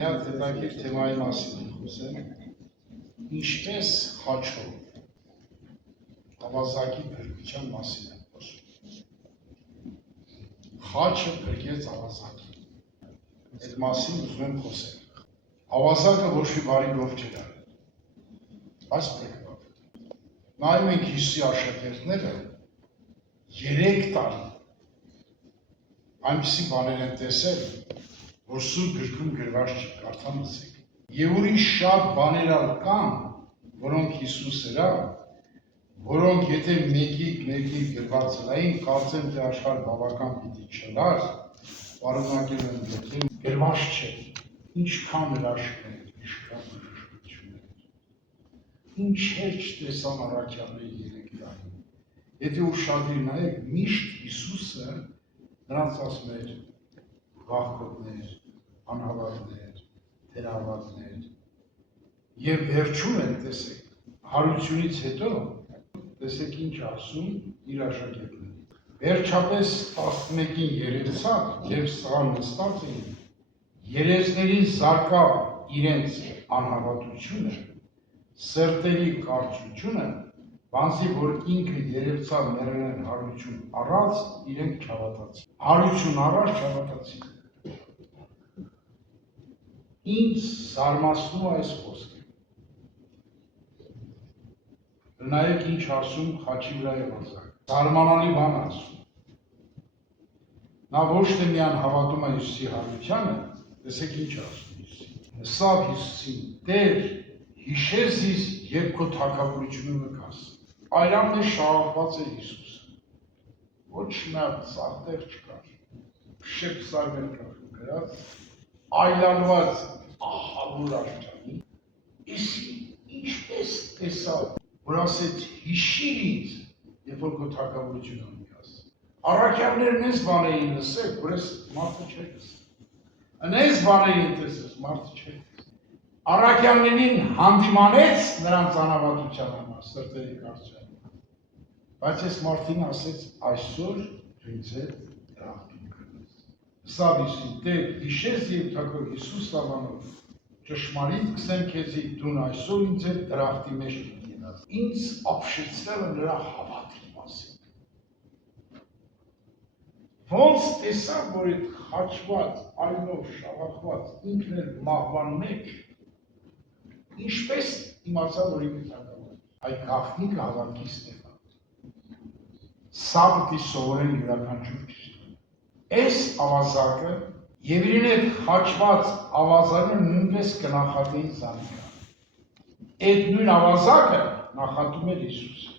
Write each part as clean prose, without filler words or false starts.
Միած հետաքրքիր թեմայի մասին եմ խոսեմ, ինչպես խաչով ավազակի փրկության մասին եմ խոսում։ Խաչը փրկեց ավազակին, այդ մասին ուզում եմ խոսել։ Ավազակը ոչ մի բարի գործ չէր արել, բայց փրկավ։ Նայում ենք Հիսուսի աշակերտները 3 տարի այնպիսի բաներ են տեսել, որ Սուրբ գրքում գրված չի, կարդամ լսեք։ Եվ ուրիշ շատ բաներ կան, որոնք Հիսուս էր, որոնք եթե մեկիկ գրված էին, կարծեմ թե աշխարհ բավական պիտի չլար, պարունակել են գրքին, գրված չէ։ Ինչքան հրաշքներ, ինչքան բժշկություններ։ Ինչեր չտեսան առաքյալների 3 տարի։ Եթե ուշադիր նայեք, միշտ Հիսուսը նրանց ասում էր վախկոտներ, անհավատներ, թերահավատներ եւ վերջում են տեսեք հարությունից հետո տեսեք ինչ ասում իր աշակերտներին վերջապես 11-ին երեցավ եւ սա նստած էին երեսներին զարկավ իրենց անհավատությունը սրտերի կարճությունը բանսի որ ինքը երեցավ մեռելեն հարություն առած իրենք չհավատացին հարություն առած չհավատացին Ինձ զարմացնում այս խոսքը։ Նայեք ինչ ասում խաչի վրա ավազակ։ Զարմանալի բան ասում։ Նա ոչ թե միան հավատում է Հիսուսի հարությանը, տեսեք ինչ ասում Հիսուսին։ Հսավ Հիսուսին, Տեր, հիշես ինձ, երբ քո թագավորությունը կաս։ Այրամն է շաղախված է Հիսուսը։ Ոչ նա ծաղտեղ չկար։ Շեպսարներ կար գրած այլանված ահավոր աշխարհի, իսկ ինչպես տեսավ, որ ասեց հիշիր ինձ, երբ որ քո թագավորությունը ունես։ Առաքյալներն այս բաներին լսեք, որ այս մարդը չէր լսել։ Այս բաներին տեսես, մարդը չէր լսել։ Առաքյալներին հանդիմանեց նրանց անհավատության համար, սրտերի կարծության համար։ Բայց այս մարդին ասեց այսօր դու ինձ հետ դրախտին կգնաս։ Սա Հիսուսի Տեր, հիշես եւ թագավոր Հիսուս անունով ճշմարիտ կսեմ քեզի դու այսօր ինձ հետ դրախտի մեջ կգնաս։ Ինձ ապշեցրել է նրա հավատքի մասին։ Ոնց տեսավ, որ այդ խաչված, այլով շաղախված ինքն էլ մահվան մեջ, ինչպես իմացավ, որ ինքը թագավոր է։ Այդ գաղտնիքը հավատքի ստեղծան։ Սա պիտի սովորեն յուրաքանչյուր քրիստոնյա։ Այս ավազակը եւ իրեն այդ խաչված ավազակը նույնպես կնախատեին զանիկա։ Այդ նույն ավազակը նախատում էր Հիսուսը։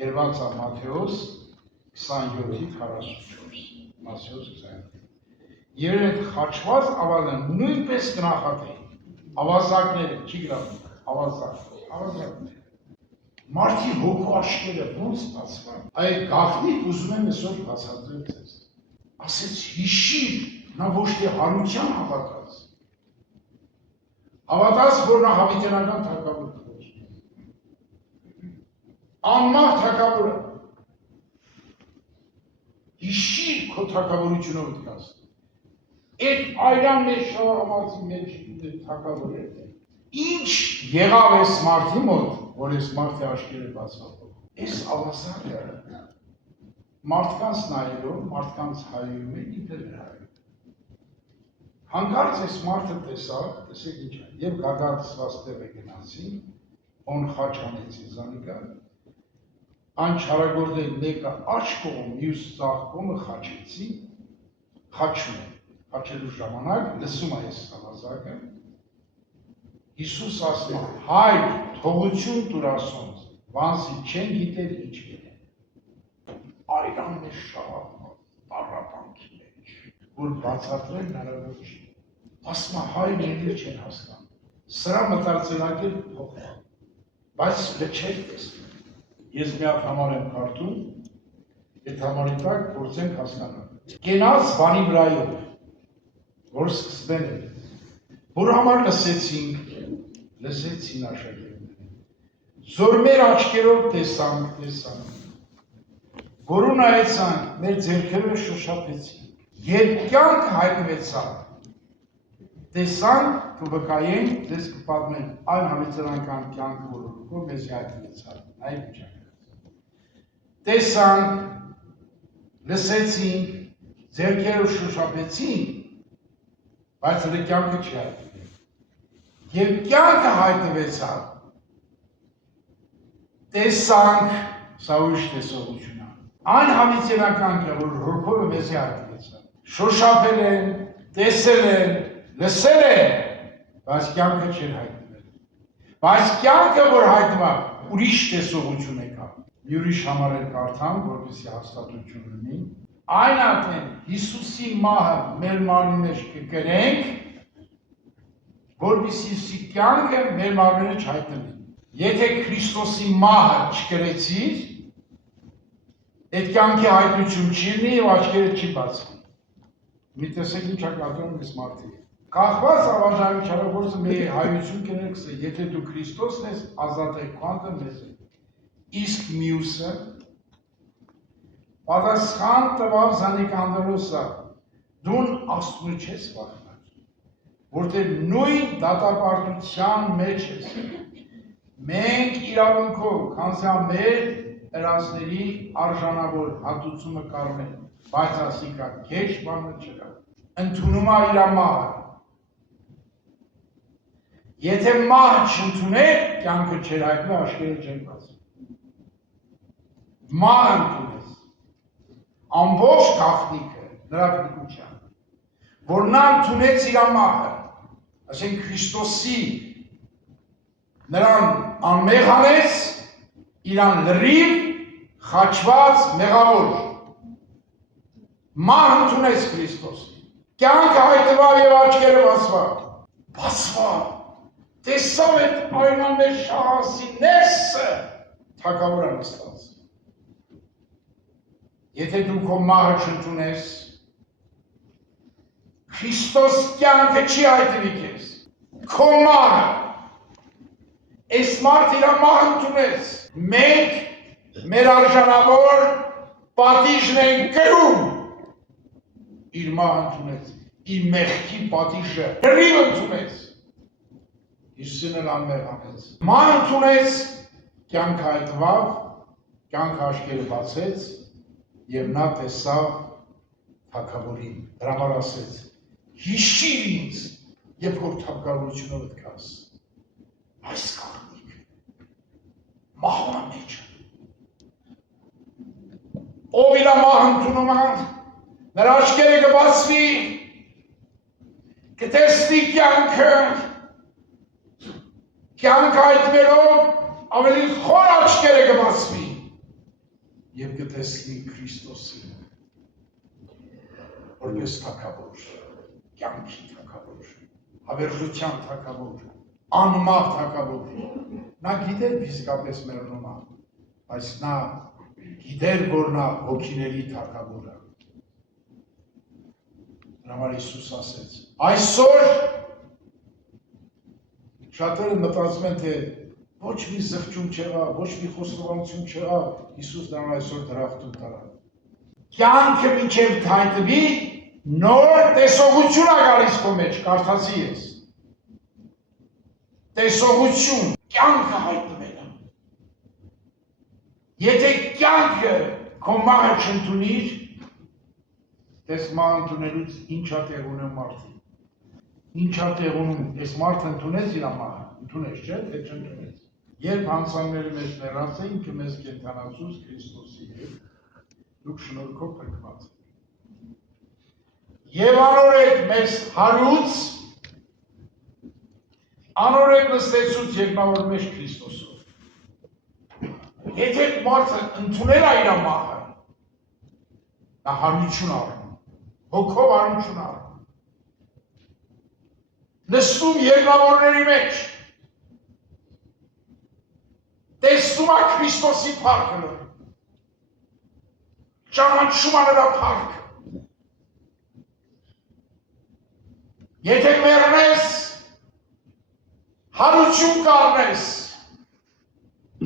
Գրված է Մատթեոս 27:44։ Մատթեոս 27։ Եվ այդ խաչված ավազակը նույնպես կնախատեին։ Ավազակները չի գրավում, ավազակները։ Մարդի հոգու աչքերը ոնց բացվան։ Այդ գաղտնիք ուզում եմ այսօր բացատրել ձեզ։ Ասեց հիշիր, նա ոչ թե հարության հավատաց։ Հավատաց, որ նա հավիտենական թագավոր է։ Անմահ թագավոր է։ Հիշիր քո թագավորությունով դրած։ Այդ այրան մեջ շահամազի մեջ թագավոր է։ Ինչ եղավ այս մարդի մոտ, որ այս մարդի աչքերը բացվող։ Այս ավազակը մարդկանց նայելով, մարդկանց հայում է, ինքը հայում։ Հանկարծ այս մարդը տեսավ, տեսեք ինչ է, և գագաթսված տեղը գնացին, on խաչ անեցին զանիկա, այն չարագորդել մեկը աչ կողմ, մյուս ծաղ կողմը խաչեցին, խաչում է, խաչելու ժամանակ, լսում է այս ավազակը, Հիսուս ասում է, հայր, թողություն տուր ասոնց, վանսի չեն գիտեր ինչ գիտեն։ Այրան է շաղախված, առապանքի մեջ, որ բացատրել հնարավոր չի։ Ասում է, հայրերին չեն հասկանում, սրա մտածելակերպ փոխվել, բայց չեք տեսնում։ Ես մի հատ համար եմ կարդում, այդ համարի տակ փորձենք հասկանալ։ Կենաց բանի վրայով, որ սկսվել է, որ համար լսեցին աշակերտներին, զոր մեր աչքերով տեսանք, որ ունայեցանք, մեր ձեռքերով շոշափեցինք, երբ կյանք հայտնվեցավ, Տեսանք կվկայենք, ձեզ կպատմենք այն հավիտենական կյանքը, որ հոգով մեզ հայտնվեցավ, նայեք վիճակը։ Տեսանք, լսեցինք, ձեռքերով շոշափեցինք, բայց դրա կյանքը չի հայտնվել։ Եվ կյանքը հայտնվեցավ, տեսանք, սա ուրիշ տեսողություն է, այն հավիտենականքը, որ հոգով մեզ հայտնվեցավ, շոշափել են, տեսել են, լսել են, բայց կյանքը չէր հայտնվել։ Բայց կյանքը, որ հայտնվավ, ուրիշ տեսողություն եկավ։ Մի ուրիշ համար էլ կարդամ, որպեսզի հաստատություն լինի, այն արդեն Հիսուսի մահը մեր մարմնի մեջ կգրենք, որպեսզի Հիսուսի կյանքը մեր մարմնի մեջ հայտնվի։ Եթե Քրիստոսի մահը չգրեցիր, այդ կյանքի հայտնություն չի լինի եւ աչքերը չի բացվի։ Մի տեսեք ինչ ակատում ես մարդիկ։ Կախված ավազայությունից մի հայություն կներքս է, եթե դու Քրիստոսն ես, ազատ է քանտը մեզ է։ Իսկ մյուսը պատասխան տվավ Զանիկանդրոսը, դուն Աստծու չես վախենալ, որտեղ նույն դատապարտության մեջ ես։ Մենք իրավունքով, քանզի մեր հրաշների արժանավոր հատուցումը կարում ենք, բայց ասիկա քեջ բանը չկա։ Ընդունում է իր մահը։ Եթե մահ չընդուներ, կյանքը չէր հայտնի, աչքերը չեն բացվի։ Մահ ընդունես, ամբողջ գաղտնիքը նրա փրկության, որ նա ընդունեց իր մահը, ասենք Քրիստոսի նրան անմեղ անեց, իրան լրիվ, խաչված, մեղավոր, մահ ընդունեց Քրիստոսի, կյանքը հայտնվավ եւ աչքերը բացվավ, տեսավ այդ այնամեջ շահասի ներսը թագավոր անստաց։ Եթե դու քո մահը չընդունես, Քրիստոս կյանքը չի հայտնվի քեզ։ Քո մահը, այս մարդ իր մահը ընդունեց, մենք մեր արժանավոր պատիժն ենք կրում, իր մահը ընդունեց, իր մեղքի պատիժը լրիվ ընդունեց, Հիսուսին էլ անմեղ անեց, մահ ընդունեց, կյանքը հայտնվավ, կյանքը աչքերը բացեց եւ նա տեսավ թագավորին, դրա համար ասեց, հիշիր ինձ, երբ որ թագավորությունով գաս, այս գաղտնիքը, մահվան մեջը, ով իր մահ ընդունում է, նրա աչքերը կբացվի, կտեսնի կյանքը հայտնվելով ավելի խոր աչքերը կբացվի եւ կտեսնի Քրիստոսին որպես թագավոր, կյանքի թագավոր, հավերժության թագավոր, անմահ թագավոր։ Նա գիտեր ֆիզիկապես մեռնում է, բայց նա գիտեր, որ նա հոգիների թագավոր է։ Դրա համար Հիսուս ասեց. այսօր շատերը մտածում են, թե ոչ մի զղջում չեղավ, ոչ մի խոստովանություն չեղավ, Հիսուս նրան այսօր դրախտում տարավ։ Կյանքը մինչև հայտնվի, նոր տեսողություն է գալիս քո մեջ, կարդացի ես։ Տեսողություն, կյանքը հայտնվել է։ Եթե կյանքը քո մահը չընդունիր, տես մահ ընդունելուց ինչա տեղ ունեմ մարդի։ Ինչա տեղ ունում, ես մարդ ընդունեց իր մահը, ընդունեց չէ, թե չընդունեց։ Երբ հանցանքների մեջ ներած է, ինքը մեզ կենդանացուց Քրիստոսի հետ, դուք շնորհքով փրկված եք։ Եվ անորեք մեզ հարուց, անորեք նստեցուց երկնավոր մեջ Քրիստոսով։ Եթե մարդը ընդունել է իր մահը, նա հարություն առնում, հոգով հարություն առնում։ Նստում երկնավորների մեջ, տեսնում է Քրիստոսի փառքը, ճանաչում է նրա փառքը։ Եթե մեռնես, հարություն կառնես,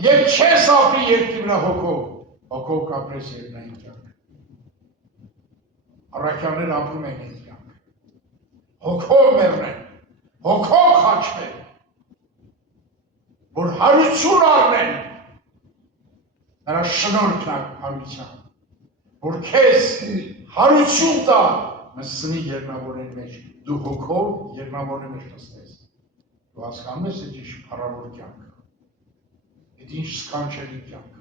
եւ չես ապրի երկրի վրա հոգով կապրես երկնային կյանք։ Առաքյալները ապրում են այդ կյանք, հոգով մեռնեն, հոգով խաչվել, որ հարություն առնեն, նրա շնորհքն հարության, որ քեզ հարություն տա, նստի երնավորների մեջ, դու հոգով երնավորների մեջ նստես, դու հասկանում ես, այդ ինչ փառավոր կյանք, այդ ինչ սքանչելի կյանք,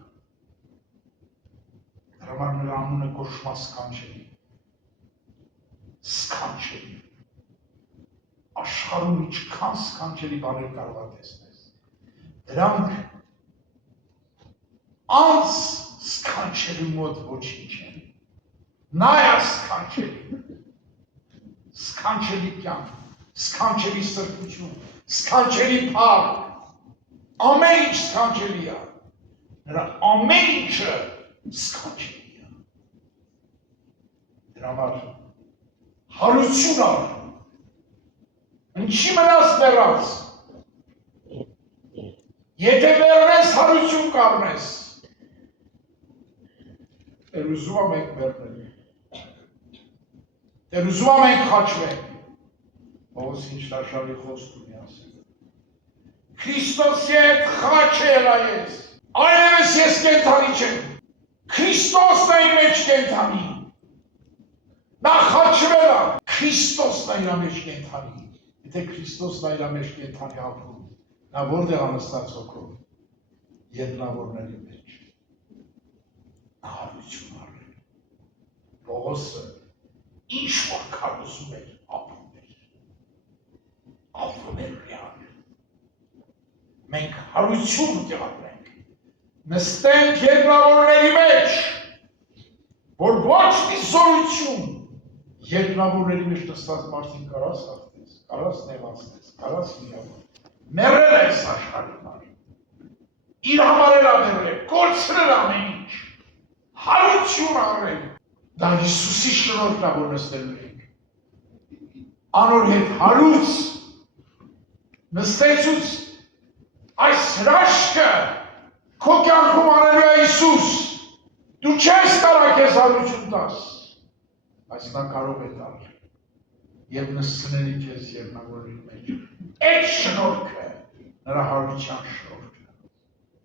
համար նրա անունը կոչվում է սքանչելի, սքանչելի, աշխարհում ինչքան սքանչելի բաներ կարող ես տեսնել, դրանք անց սքանչելի մոտ ոչինչ են, նա է սքանչելի, սքանչելի կյանք, սքանչելի սրբություն, սքանչելի փառք, ամեն ինչ սքանչելի է, նրա ամեն ինչը սքանչելի է, դրա համար հարություն առ, ինչի մնաս մեռած, եթե մեռնես հարություն կառնես, Տեր ուզում է մենք մեռնել, Տեր ուզում է մենք խաչվենք, Պողոս ինչ տաշալի խոսք ունի ասել, Քրիստոսի հետ խաչ ելա ես, այլևս ես կենդանի չեմ, Քրիստոսն է իմ մեջ կենդանի, նա խաչվել է, Քրիստոսն է իր մեջ կենդանի, եթե Քրիստոսն է իր մեջ կենդանի ապրում, նա որտեղ է նստած հոգով, երնավորների մեջ, նա հարություն առել, Պողոսը ինչ որ քարոզում էր, ապրում էր ռեալ, մենք հարություն կեղարնենք, նստենք երնավորների մեջ, որ ոչ մի զորություն երկնավորների մեջ նստած մարդին կարաս հաղթես, կարաս նեղացնես, կարաս միավոր, մեռել ես աշխարհի համար, իր համար էլ մեռել, կորցրել ամեն ինչ, հարություն առել, դա Հիսուսի շնորհքն է, որ նստելու ենք, անոր հետ հարուց, նստեցուց, այս հրաշքը քո կյանքում անելու է Հիսուս, դու չես կարող քեզ հարություն տաս, բայց նա կարող է տալ եւ նստների քեզ երնավորի մեջ, այդ շնորհքը նրա հարության շնորհքն է,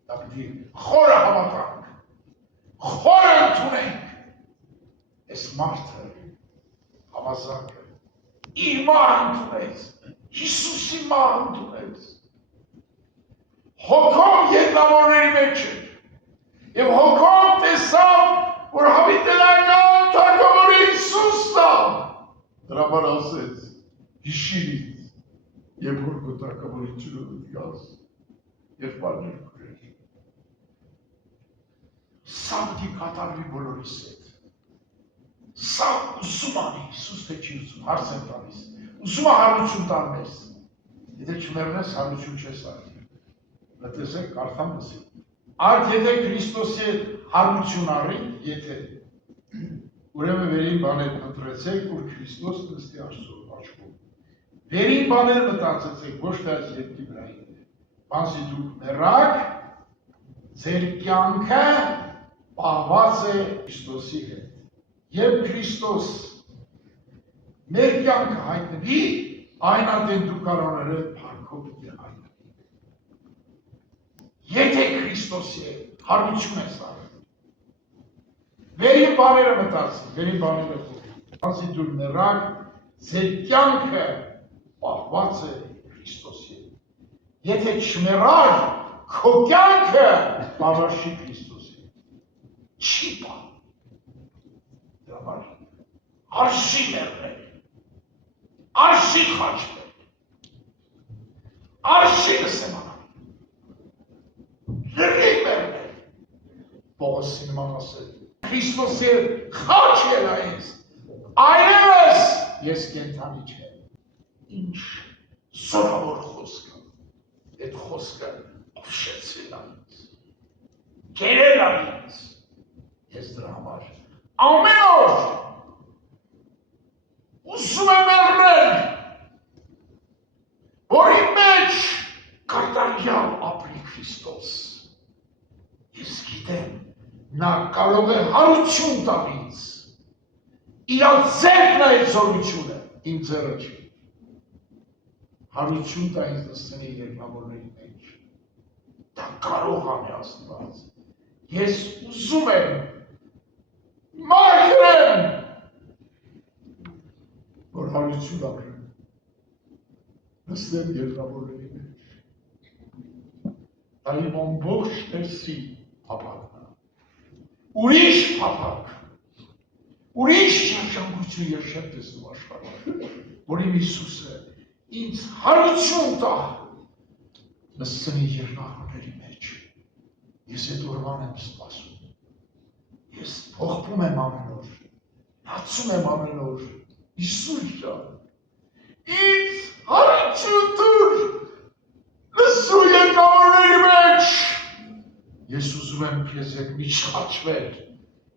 դա պիտի խորը հավատանք, խորը ընդունենք, այս մարդը հավազանքը իր մահ ընդունեց, Հիսուսի մահ ընդունեց, հոգով երնավորների մեջ էր, և հոգով տեսավ, որ հավիտենական թագավորը Հիսուսն է, դրա համար ասեց, հիշիր, երբ որ քո թագավորությունը գաս, երբ բաներ կրես, սա պիտի կատարվի բոլորիս հետ, սա ուզում անի, Հիսուս թե չի ուզում, հարց եմ տալիս, ուզում է հարություն տալ մեզ, եթե չմեռնես հարություն չես արի, տեսեք, կարդամ լսեք, արդ եթե Քրիստոսի հետ հարություն առին, եթե ուրեմն վերին բաներ ընտրեցեք, որ Քրիստոս նստի Աստծո աչքում, վերին բաներ մտածեցեք, ոչ թե այս երկրի վրայի, բանսի դուք մեռաք, ձեր կյանքը պահված է Քրիստոսի հետ, երբ Քրիստոս մեր կյանքը հայտնվի, այնատեն դու կարողանալ եք փառքով պիտի հայտնվի։ Եթե Քրիստոսի հետ հարություն ես արել, վերին բաները մտածի, վերին բաները խորի, բանսի դուք մեռաք, ձեր կյանքը պահված է Քրիստոսի հետ։ Եթե չմեռար, քո կյանքը պահված չի Քրիստոսի հետ։ Չի պահ։ Դրա համար արժի մեռնել, արժի խաչվել, արժի լսեմանալ, լրի մեռնել, Պողոսի նման ասել, Քրիստոսի հետ խաչ ելա ես, այլևս ես կենդանի չեմ, ինչ զորավոր խոսքը, այդ խոսքը ապշեցրել ինձ, կերել ինձ, ես դրա համար ամեն օր ուզում եմ մեռնել, որի մեջ կարտարյալ ապրի Քրիստոս, ես գիտեմ, նա կարող է հարություն տալ ինձ, իր ձեռքն է այդ զորությունը, իմ ձեռը չի, հարություն տա ինձ նստանի երկնավորների մեջ։ Դա կարող է Աստված։ Ես ուզում եմ մաքրեմ, որ հարություն ապրեմ, նստեմ երկնավորների մեջ։ Դա իմ ամբողջ ներսի փափակն է։ Ուրիշ փափակ, ուրիշ ճաշակություն ես չեմ տեսնում աշխարհում, որ իմ Հիսուսը ինձ հարություն տա, նստի երկնավորների մեջ։ Ես այդ օրվան եմ սպասում։ Ես փոխվում եմ ամեն օր, հացում եմ ամեն օր, Հիսուս ջան, ինձ հարություն տուր, նստու երկնավորների մեջ։ Ես ուզում եմ քեզ հետ մի չխաչվել,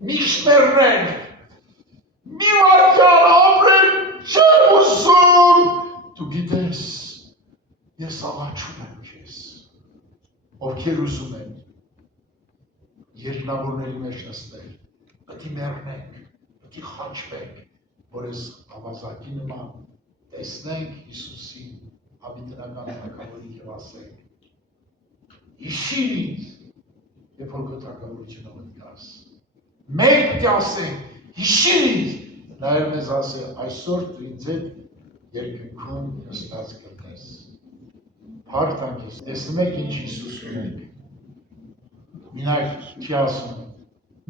մի շտերնել, մի վարքան ապրել չեմ ուզում։ Դու գիտես, ես աղաչում եմ քեզ, ովքեր ուզում են երկնավորների մեջ նստել, պետք է մեռնենք, պետք է խաչվենք, որ ես ավազակի նման տեսնենք Հիսուսին, հավիտենական թագավորին և ասենք, հիշիր ինձ, երբ որ քո թագավորությունը մտքաս։ Մենք պետք է ասենք, հիշիր ինձ, նաև մեզ ասել, այսօր դու ինձ հետ երկնքում նստած կլինես։ Փառք տանք ես, տեսնում եք ինչ Հիսուս ունենք։ Մինայր չի ասում,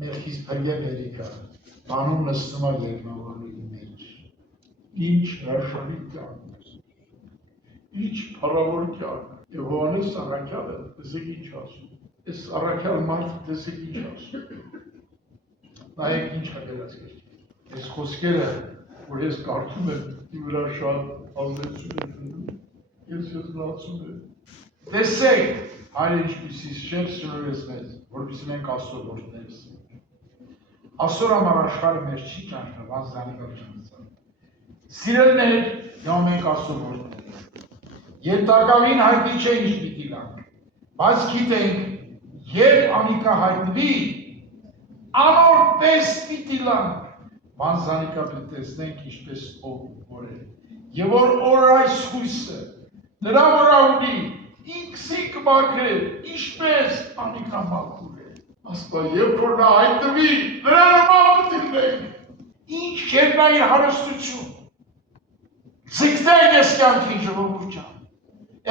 մեր Փրկե Մերիկա, բանում նստում է երկնավորների մեջ։ Ինչ հրաշալի կյանք, ինչ փառավոր կյանք։ Եվ Հովհաննես առաքյալը, տեսեք ինչ ասում։ Այս առաքյալ մարդը տեսեք ինչ ասում։ Նայեք ինչ հագելած երկիր։ Այս խոսքերը, որ ես կարդում եմ, իմ վրա շատ ազդեցություն են ունենում։ Ես զգացում եմ։ Տեսեք, Հայր ինչպիսի շեփ շնորհես մեզ, որպեսզի մենք Աստծո որդիներս ենք։ Այսօր համար աշխարհը մեր չի ճանաչում, բայց զանիգալ ճանաչում։ Սիրելիներ, յամ մենք Աստծո որդիներ ենք։ Երտակավին հայտնի չէ ինչ պիտի գանք, բայց գիտենք, երբ անիկա հայտնվի, անոր պես պիտի լանք, ման զանիկա պիտի տեսնենք ինչպես ով որ է։ Եվ որ օր այս հույսը նրա վրա ունի, ինքսի կմաքրել, ինչպես անիկա մաքուր է։ Աստված, երբ որ նա հայտնվի, նրա նման պիտի լինենք։ Ինչ երկնային հարստություն։ Ձգտենք ես կյանքին ժողովուրդ ջան։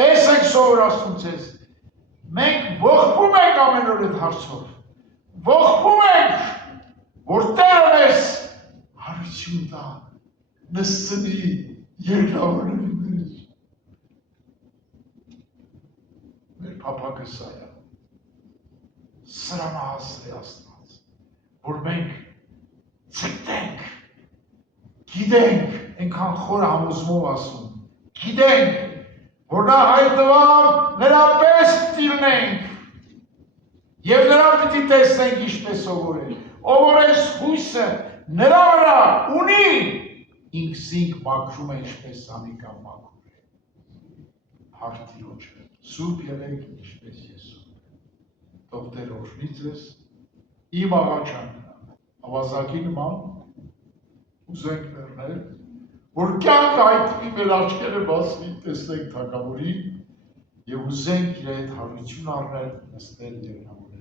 Էս ենք սովորացնում ձեզ։ Մենք ողբում ենք ամեն օր այդ հարցով։ Ողբում ենք, որ Տերը մեզ հարություն տա, նստի երկնավորների մեջ։ Մեր փափակը սա է։ Սրան հասել է Աստված, որ մենք ձգտենք, գիտենք, այնքան խոր համոզմով ասում, գիտենք, որ նա հայտնվավ, նրա պես պիտի լինենք, և նրա պիտի տեսնենք ինչպես ով որ է, ով որ այս հույսը նրա վրա ունի, ինքսինք մաքրում է ինչպես անիկա մաքուր է։ Փառք Տիրոջը, սուրբ եղեք ինչպես ես սուրբ եմ։ Թող Տեր օրհնի ձեզ, իմ աղաչանքն է, ավազակի նման ուզենք մեռնել, որ կյանք հայտնի մեր աչքերը բացվի, տեսնենք թագավորին և ուզենք իր հետ հարություն առնել, նստել երկնավորի